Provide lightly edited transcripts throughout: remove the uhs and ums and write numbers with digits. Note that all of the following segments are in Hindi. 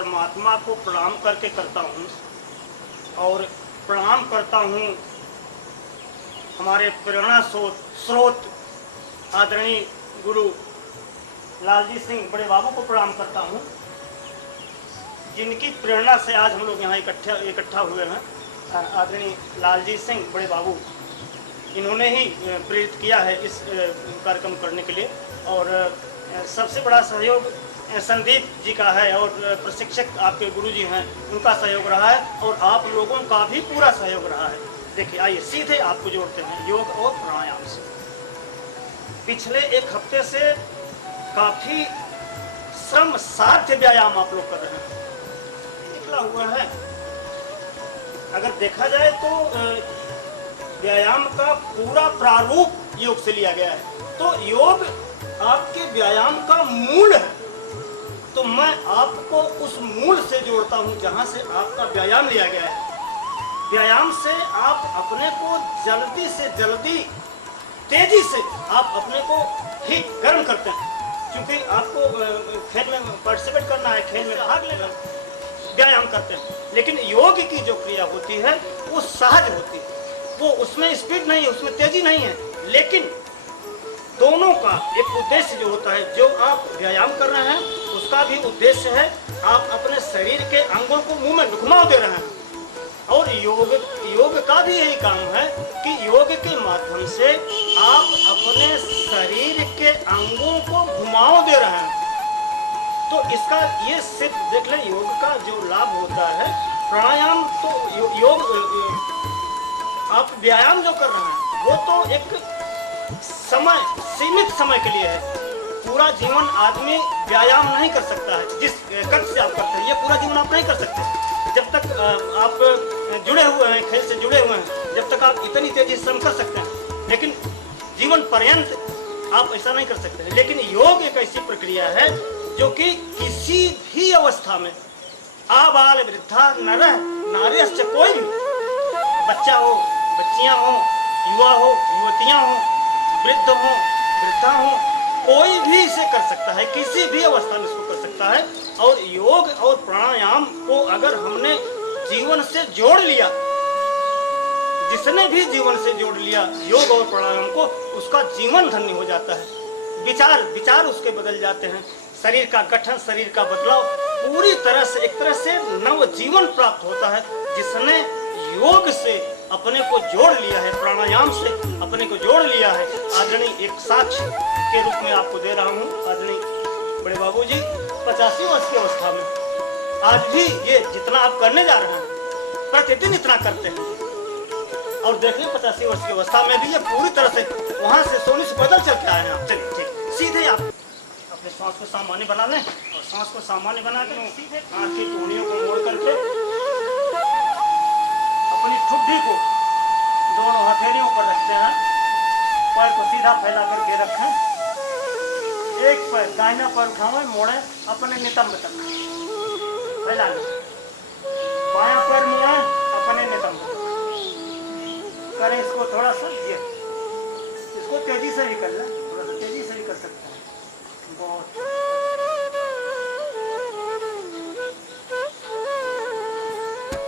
परमात्मा को प्रणाम करके करता हूँ और प्रणाम करता हूँ हमारे प्रेरणा स्रोत आदरणीय गुरु लालजी सिंह बड़े बाबू को प्रणाम करता हूँ, जिनकी प्रेरणा से आज हम लोग यहाँ इकट्ठा हुए हैं। आदरणीय लालजी सिंह बड़े बाबू इन्होंने ही प्रेरित किया है इस कार्यक्रम करने के लिए, और सबसे बड़ा सहयोग संदीप जी का है और प्रशिक्षक आपके गुरु जी हैं, उनका सहयोग रहा है और आप लोगों का भी पूरा सहयोग रहा है। देखिए, आइए सीधे आपको जोड़ते हैं योग और प्राणायाम से। पिछले एक हफ्ते से काफ़ी श्रम साध्य व्यायाम आप लोग कर रहे हैं, निकला हुआ है। अगर देखा जाए तो व्यायाम का पूरा प्रारूप योग से लिया गया है, तो योग आपके व्यायाम का मूल है। तो मैं आपको उस मूल से जोड़ता हूं जहां से आपका व्यायाम लिया गया है। व्यायाम से आप अपने को जल्दी से जल्दी तेजी से आप अपने को ही गर्म करते हैं, क्योंकि आपको खेल में पार्टिसिपेट करना है, खेल में भाग लेना, व्यायाम करते हैं। लेकिन योग की जो क्रिया होती है वो सहज होती है, वो उसमें स्पीड नहीं है, उसमें तेजी नहीं है, लेकिन दोनों का एक उद्देश्य जो होता है, जो आप व्यायाम कर रहे हैं उसका भी उद्देश्य है आप अपने शरीर के अंगों को मुंह में घुमाव दे रहे हैं, और योग का भी यही काम है कि योग के माध्यम से आप अपने शरीर के अंगों को घुमाव दे रहे हैं। तो इसका ये सिर्फ देख लें, योग का जो लाभ होता है, प्राणायाम तो योग आप व्यायाम जो कर रहे हैं वो तो एक समय, सीमित समय के लिए है। पूरा जीवन आदमी व्यायाम नहीं कर सकता है, जिस कष्ट से आप करते हैं ये पूरा जीवन आप नहीं कर सकते। जब तक आप जुड़े हुए हैं, खेल से जुड़े हुए हैं, जब तक आप इतनी तेजी से श्रम कर सकते हैं, लेकिन जीवन पर्यंत आप ऐसा नहीं कर सकते। लेकिन योग एक ऐसी प्रक्रिया है जो कि किसी भी अवस्था में आबाल वृद्धा नरः नार्यश्च, कोई भी बच्चा हो, बच्चियां हो, युवा हो, युवतियां हो, वृद्ध हो, वृद्धा हो, कोई भी इसे कर सकता है, किसी भी अवस्था में इसको कर सकता है। और योग और प्राणायाम को अगर हमने जीवन से जोड़ लिया, जिसने भी जीवन से जोड़ लिया योग और प्राणायाम को, उसका जीवन धन्य हो जाता है। विचार उसके बदल जाते हैं, शरीर का गठन, शरीर का बदलाव पूरी तरह से, एक तरह से नव जीवन प्राप्त होता है। जिसने योग से अपने को जोड़ लिया है, प्राणायाम से अपने को जोड़ लिया है, आदरणीय एक साक्ष्य के रूप में आपको दे रहा हूँ। आदरणीय बड़े बाबू जी 85 वर्ष की अवस्था में आज भी ये जितना आप करने जा रहे हैं, प्रतिदिन इतना करते हैं। और देखिए 85 वर्ष की अवस्था में भी ये पूरी तरह से वहाँ से सोने से पैदल चल के आए हैं आप। चलिए ठीक, सीधे आप अपने सांस को सामान्य बना लें, और सांस को सामान्य बना कर सीधे आँख की टूनियों को मोड़ करके अपनी ठुड्डी को दोनों हथेलियों पर रखते हैं, पैर को सीधा फैला करके रखें, एक पैर दाहिना पैर उठाएं, मोड़े अपने नितंब तक फैला लें, बायां पैर मोड़े अपने नितंब तक करें। इसको थोड़ा सा ये, इसको तेजी से भी कर लें, थोड़ा सा तेजी से भी कर सकते हैं। बहुत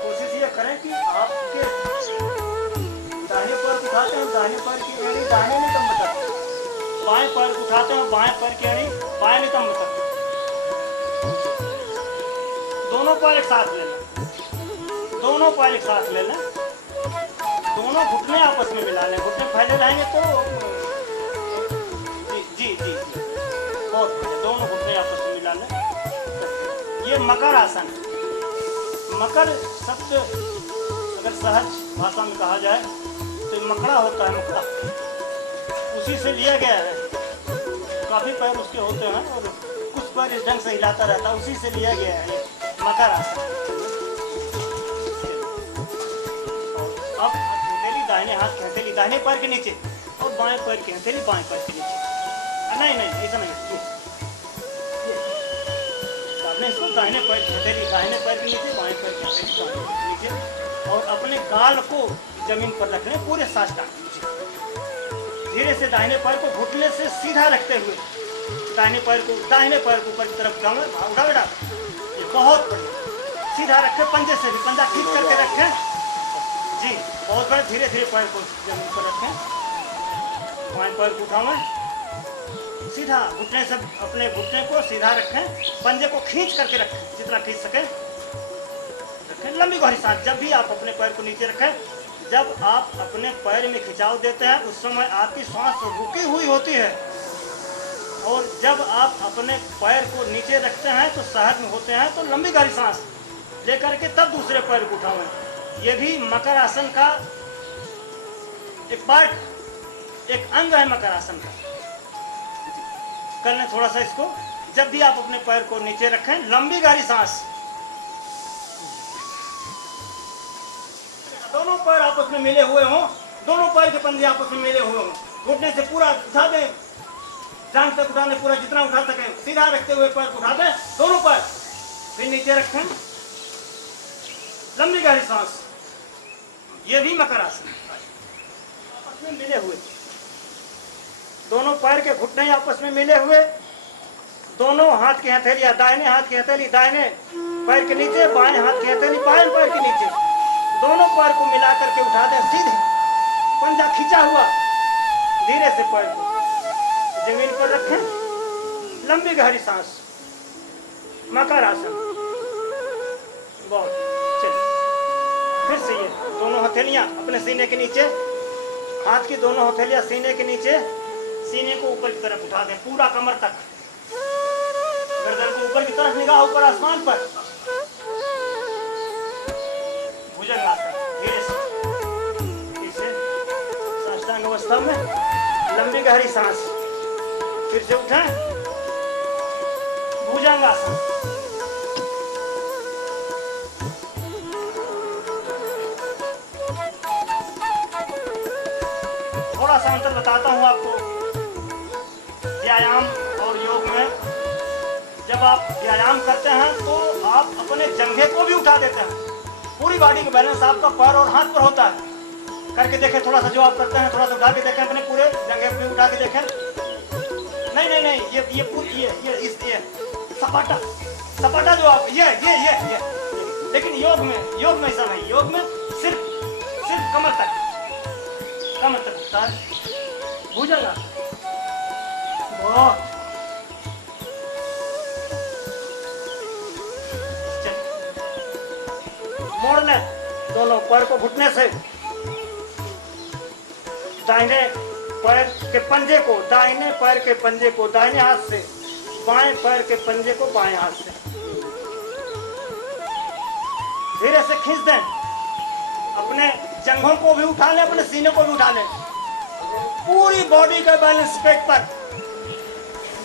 कोशिश ये करें कि आपके दाहिने पैर को उठाते हैं, दाहिने पैर की एड़ी दाहिने नितंब तक, बाएं पैर को उठाते हैं, बाएं पैर की एड़ी बाएं नितंब तक, दोनों पैर एक साथ ले लें, दोनों पैर एक साथ ले लें, दोनों घुटने आपस में मिला लें। घुटने फैले रहेंगे तो जी बहुत बढ़िया, दोनों घुटने आपस में मिला लें। ये मकर आसन, मकर शब्द अगर सहज भाषा में कहा जाए तो मकड़ा होता है, मकड़ा उसी से लिया गया है। काफी पैर उसके होते हैं और कुछ पैर इस ढंग से हिलाता रहता है, उसी से लिया गया है ये मकर आसन। अब हथेली दाहिने हाथ की हथेली दाहिने पैर के नीचे और बाएं पैर की हथेली बाएं पैर के नीचे। नहीं ऐसा नहीं, आपने इसको दाहिने पैर की हथेली दाहिने पैर के नीचे, बाएं पैर की हथेली बाएं पैर के नीचे, और अपने गाल को जमीन पर रख लें, पूरे साष्टांग। धीरे से दाहिने पैर को घुटने से सीधा रखते हुए दाहिने पैर को ऊपर की तरफ उठाओ, उठा बेटा, बहुत बढ़िया। सीधा रखें, पंजे से भी पंजा खींच करके रखें जी। बहुत बढ़िया। धीरे धीरे पैर को जमीन पर रखें, बाएं पैर को उठाएं, सीधा घुटने से अपने घुटने को सीधा रखें, पंजे को खींच करके रखें, जितना खींच सके रखें। लंबी गहरी सांस। जब भी आप अपने पैर को नीचे रखें, जब आप अपने पैर में खिंचाव देते हैं उस समय आपकी सांस रुकी हुई होती है, और जब आप अपने पैर को नीचे रखते हैं तो सहज में होते हैं, तो लंबी गहरी सांस लेकर के तब दूसरे पैर को उठाएं। ये भी मकर आसन का एक पार्ट, एक अंग है मकर आसन का। कर लें थोड़ा सा इसको। जब भी आप अपने पैर को नीचे रखें, लंबी गहरी सांस। दोनों पैर आपस में मिले हुए हों, दोनों पैर के पंजे आपस में मिले हुए हों, घुटने से पूरा उठा दें, जांघ तक उठाने पूरा जितना उठा सकें, सीधा रखते हुए पैर को उठा दें, दोनों पैर फिर नीचे रखें, लंबी गहरी सांस। ये भी मकर आसन। आपस में मिले हुए, दोनों पैर के घुटने आपस में मिले हुए, दोनों हाथ की हथेलियां, दाहिने हाथ की हथेली दाहिने पैर के नीचे, बाएं हाथ की हथेली बाएं पैर के नीचे, दोनों पैर को मिला करके उठा दें सीधे, पंजा खींचा हुआ। धीरे से पैर को जमीन पर रखें, लंबी गहरी सांस। मकर आसन। बहुत। चलिए फिर से ये दोनों हथेलियां अपने सीने के नीचे, हाथ की दोनों हथेलियां सीने के नीचे, सीने को ऊपर की तरफ उठा दें पूरा कमर तक, गर्दन को ऊपर की तरफ, निगाह ऊपर आसमान पर। भुजंगासन। धीरे से साष्टांग अवस्था में लंबी गहरी सांस। फिर से उठें, भुजंगासन। थोड़ा सा अंतर बताता हूं आपको। व्यायाम और योग में जब आप व्यायाम करते हैं तो आप अपने जंघे को भी उठा देते हैं। पूरी बॉडी का बैलेंस आपका पैर और हाथ पर होता है। करके देखें थोड़ा सा, जो आप करते हैं थोड़ा सा उठा के देखें, अपने पूरे जंघे पे उठा के देखें। नहीं नहीं नहीं, ये पूरी ये सपाटा सपाटा जो आप ये लेकिन योग में ऐसा नहीं। योग में सिर्फ कमर तक उठता है। भुजंगा। बहुत। मोड़ लें दोनों पैर को घुटने से, दाहिने पैर के पंजे को, दाहिने पैर के पंजे को दाहिने हाथ से, बाएं पैर के पंजे को बाएं हाथ से धीरे से खींच दें। अपने जंघों को भी उठा लें, अपने सीने को भी उठा लें, पूरी बॉडी का बैलेंस पेट पर।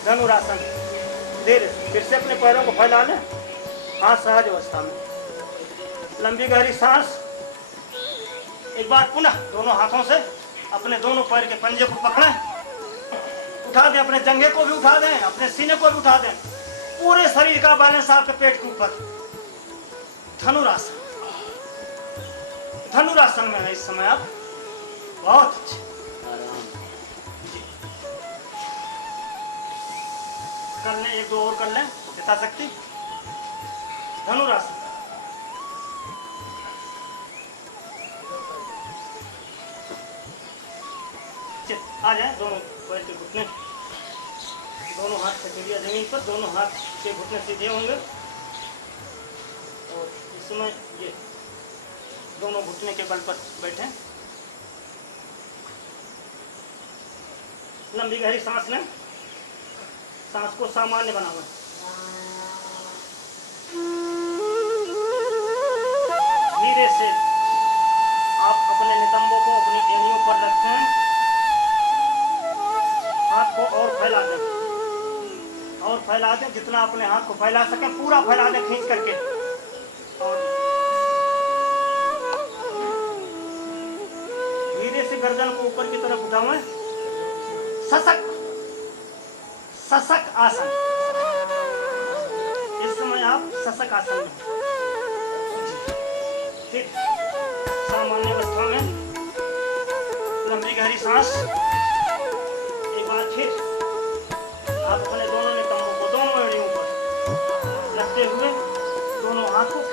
धनुरासन। धीरे फिर से अपने पैरों को फैला लें, हाथ सहज अवस्था में, लंबी गहरी सांस। एक बार पुनः दोनों हाथों से अपने दोनों पैर के पंजे को पकड़ें, उठा दें, अपने जंघे को भी उठा दें, अपने सीने को भी उठा दें, पूरे शरीर का बैलेंस आपके पेट के ऊपर। धनुरासन। धनुरासन में है इस समय आप। बहुत अच्छे। कर लें, एक दो और कर लें यथाशक्ति। धनुरासन। आ जाए, दोनों पैर के घुटने, दोनों हाथ से गिरिया जमीन पर, दोनों हाथ के घुटने सीधे होंगे, और इस समय ये दोनों घुटने के बल पर बैठे। लंबी गहरी सांस लें, सांस को सामान्य बनाओ। धीरे से आप अपने नितंबों को अपनी एड़ियों पर रखें, हाथ को और फैला दें, जितना अपने हाथ को फैला सकें पूरा फैला दें खींच करके। और धीरे से गर्दन को ऊपर की तरफ उठाएं। सशक आसन। इस समय आप सशक आसन में। ठीक, सामान्य अवस्था में लंबी गहरी सांस। एक बार फिर आप अपने दोनों नितंबों को दोनों एड़ियों पर रखते हुए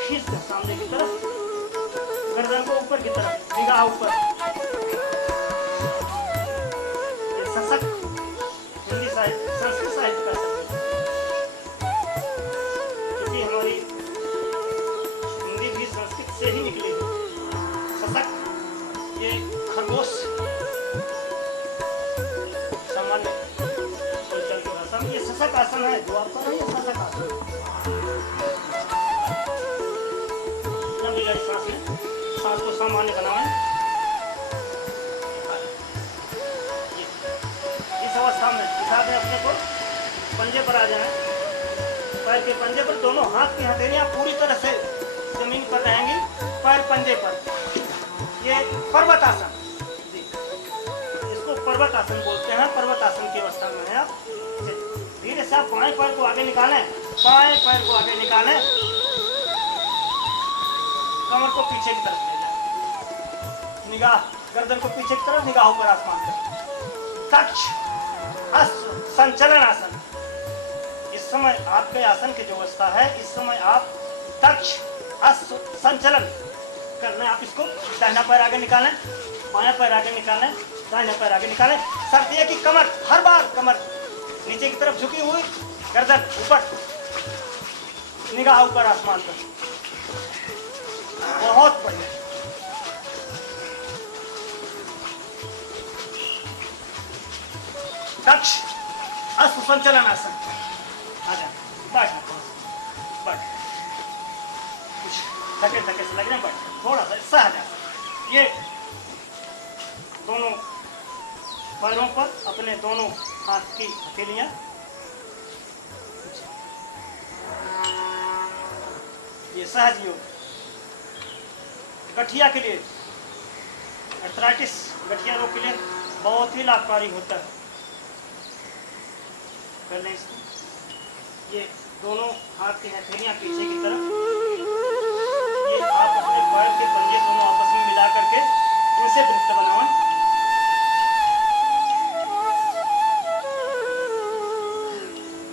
खींच दें सामने की तरफ, गर्दन को ऊपर की तरफ, निगाह ऊपर। ये सशक्त हिंदी साहित्य, संस्कृत साहित्य का शब्द है, क्योंकि हमारी हिंदी भी संस्कृत से ही निकली है। सशक्त, ये खरगोश सामान्य बोलचाल की भाषा में ये सशक आसन है जो आपका है, ये सशक आसन। सांस को सामान्य बनाएं। इस अवस्था में दिखा दें अपने को, पंजे पर आ जाएं, पैर के पंजे पर, दोनों हाथ की हथेलियां पूरी तरह से जमीन पर रहेंगी, पैर पंजे पर। ये पर्वत आसन, इसको पर्वत आसन बोलते हैं। पर्वत आसन की अवस्था में है आप। धीरे से आप बाएं पैर को आगे निकालें, बाएं पैर को आगे निकालें, कमर को पीछे की तरफ ले जाए, निगाह गर्दन को पीछे की तरफ, निगाह ऊपर आसमान पर। तक्ष हस्त संचलन आसन। इस समय आपके आसन की जो अवस्था है, इस समय आप तक्ष हस्त संचलन करना है। आप इसको दाहिना पैर आगे निकालें, बायां पैर आगे निकालें, दाहिना पैर आगे निकालें। शर्त यह कि कमर हर बार कमर नीचे की तरफ झुकी हुई, गर्दन ऊपर, निगाह ऊपर आसमान पर। बहुत बढ़िया। दक्ष हस्त संचलन आसन। आजा बैठ, कुछ थके से लग रहे हैं, बैठ थोड़ा सा सहज आसन। ये दोनों पैरों पर अपने दोनों हाथ की हथेलियां, ये सहज योग गठिया के लिए, आर्थराइटिस गठिया रोग के लिए बहुत ही लाभकारी होता है। कर लें इसको। ये दोनों हाथ की हथेलियां पीछे की तरफ, ये आप अपने पैर के पंजे दोनों आपस में मिला करके इनसे वृत्त बनाएं।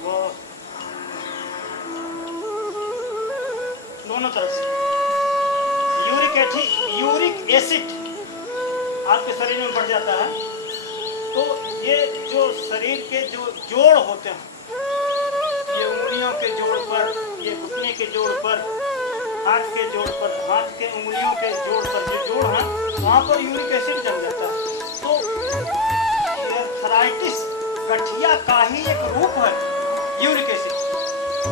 वो दोनों तरफ से यूरिक एसिड आपके शरीर में बढ़ जाता है, तो ये जो शरीर के जो जोड़ होते हैं, ये उंगलियों के जोड़ पर, ये घुटने के जोड़ पर, हाथ के जोड़ पर, हाथ के उंगलियों के जोड़ पर जो जोड़ है, वहाँ पर यूरिक एसिड जम जाता है। तो आर्थराइटिस गठिया का ही एक रूप है यूरिक एसिड।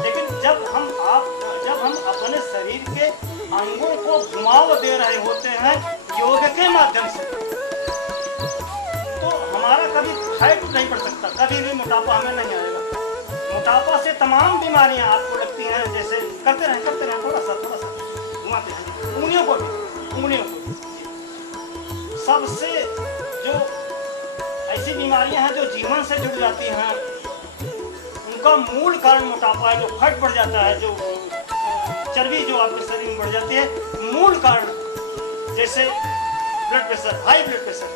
लेकिन जब हम अपने शरीर के अंगों को घुमाव दे रहे होते हैं योग के माध्यम से, तो हमारा कभी फैट नहीं पड़ सकता, कभी भी मोटापा हमें नहीं आएगा। मोटापा से तमाम बीमारियां आपको लगती हैं, जैसे करते रहें थोड़ा सा घुमाते हैं उंगलियों को भी। सबसे जो ऐसी बीमारियां हैं जो जीवन से जुड़ जाती हैं, उनका मूल कारण मोटापा है। जो फैट बढ़ जाता है, जो चर्बी जो आपके शरीर में बढ़ जाती है, मूल कारण जैसे blood pressure, high blood pressure,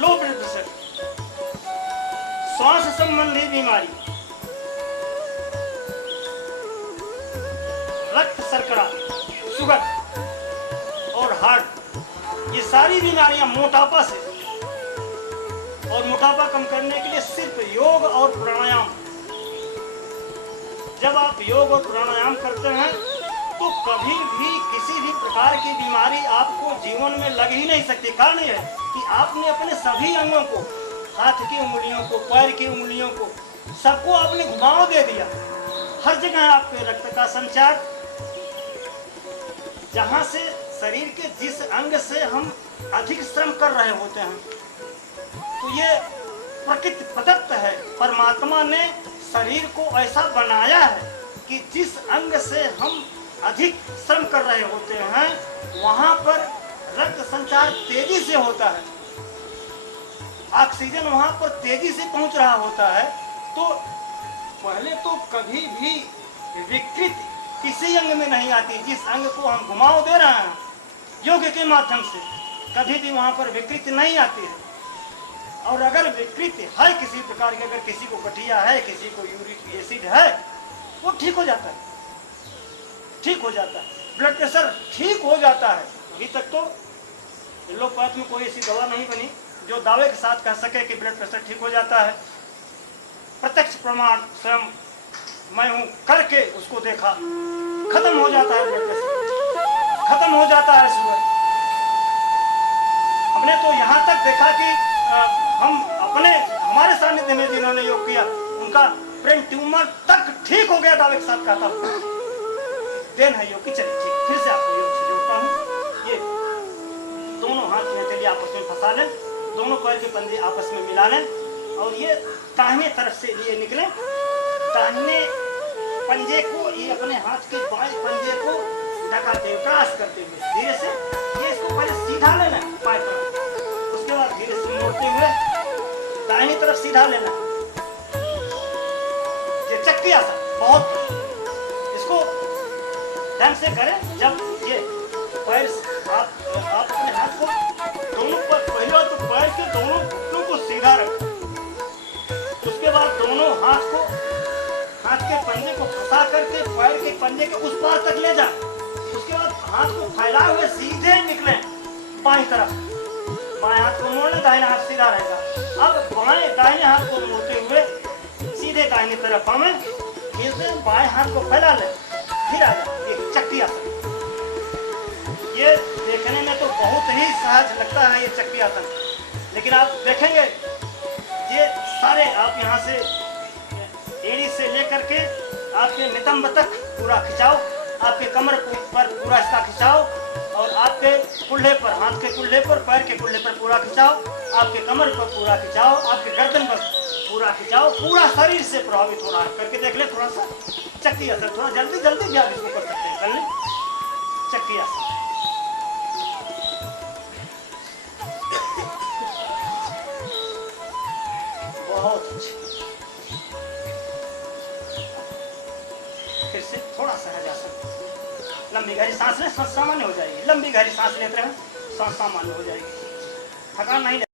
low blood pressure, श्वास संबंधी बीमारी, रक्त शर्करा, शुगर और हार्ट, ये सारी बीमारियां मोटापा से। और मोटापा कम करने के लिए सिर्फ योग और प्राणायाम। जब आप योग और प्राणायाम करते हैं तो कभी भी किसी भी प्रकार की बीमारी आपको जीवन में लग ही नहीं सकती। कारण यह है कि आपने अपने सभी अंगों को, हाथ की उंगलियों को, पैर की उंगलियों को, सबको आपने घुमाव दे दिया। हर जगह आपके रक्त का संचार, जहां से शरीर के जिस अंग से हम अधिक श्रम कर रहे होते हैं, तो ये प्रकृति प्रदत्त है। परमात्मा ने शरीर को ऐसा बनाया है कि जिस अंग से हम अधिक श्रम कर रहे होते हैं, वहां पर रक्त संचार तेजी से होता है, ऑक्सीजन वहां पर तेजी से पहुंच रहा होता है। तो पहले तो कभी भी विकृति किसी अंग में नहीं आती। जिस अंग को हम घुमाव दे रहे हैं योग के माध्यम से, कभी भी वहां पर विकृति नहीं आती है। और अगर विकृति है किसी प्रकार की, अगर किसी को गठिया है, किसी को यूरिक एसिड है, वो ठीक हो जाता है, ठीक हो जाता है। ब्लड प्रेशर ठीक हो जाता है। अभी तक तो एलोपैथ में कोई ऐसी दवा नहीं बनी जो दावे के साथ कह सके कि ब्लड प्रेशर ठीक हो जाता है। प्रत्यक्ष प्रमाण स्वयं मैं हूँ, करके उसको देखा, खत्म हो जाता है ब्लड प्रेशर, खत्म हो जाता है शुगर। हमने तो यहाँ तक देखा कि हमारे सानिध्य में जिन्होंने योग किया उनका ब्रेन ट्यूमर तक ठीक हो गया, दावे के साथ कहता हूँ। देन है योग की। चलिए ठीक, फिर से आपको योग से जोड़ता हूँ। ये दोनों हाथ में चलिए आपस में फंसा लें, दोनों पैर के पंजे आपस में मिला लें और ये दाहिने तरफ से लिए निकले। दाहिने पंजे को ये अपने हाथ के बाएं पंजे को ढकाते हुए, क्रॉस करते हुए धीरे से ये इसको पहले सीधा लेना है बाएं तरफ, उसके बाद धीरे से मोड़ते हुए दाहिनी तरफ सीधा लेना। ये चक्की आसन बहुत, इसको ढंग से करें। जब ये पैर आप अपने हाथ को दोनों पर, पहले तो पैर के दोनों घुटनों को सीधा रखें, उसके बाद दोनों हाथ के पंजे को फंसा करके पैर के पंजे के उस पार तक ले जाएं। उसके बाद हाथ को फैलाए हुए सीधे निकले बाएं तरफ, बाएं हाथ को मोड़ लें, दाहिना हाथ सीधा रहेगा। अब दाहिने हाथ को मोड़ते हुए सीधे दाहिनी तरफ हमें फिर से बाएं हाथ को फैला लें, फिर आ जाए। ये चक्की आसन, ये देखने में तो बहुत ही सहज लगता है ये चक्की आसन, लेकिन आप देखेंगे ये सारे आप यहाँ से एड़ी से लेकर के आपके नितंब तक पूरा खिंचाओ, आपके कमर पर पूरा इसका खिंचाओ और आपके कुल्हे पर, हाथ के कुल्हे पर, पैर के कुल्हे पर पूरा खिंचाओ, आपके कमर पर पूरा खिंचाओ, आपके गर्दन पर पूरा खिंचाओ, पूरा शरीर से प्रभावित हो रहा है। करके देख ले थोड़ा सा चक्की आसन, थोड़ा जल्दी जल्दी भी आप इसको कर सकते हैं। कर लें चक्की आसन। बहुत अच्छे। फिर से थोड़ा सहज आसन, लंबी गहरी सांस लें, सांस सामान्य हो जाएगी। लंबी गहरी सांस लेते रहें, सांस सामान्य हो जाएगी, थकान नहीं